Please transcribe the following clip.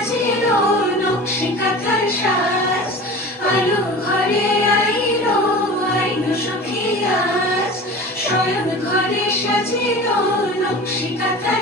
সাজিল নকশি কাঁথার সাজ, আলো ঘরে আইলো আইলো সখী আজ, শয়ন ঘরে সাজিল নকশি কাঁথার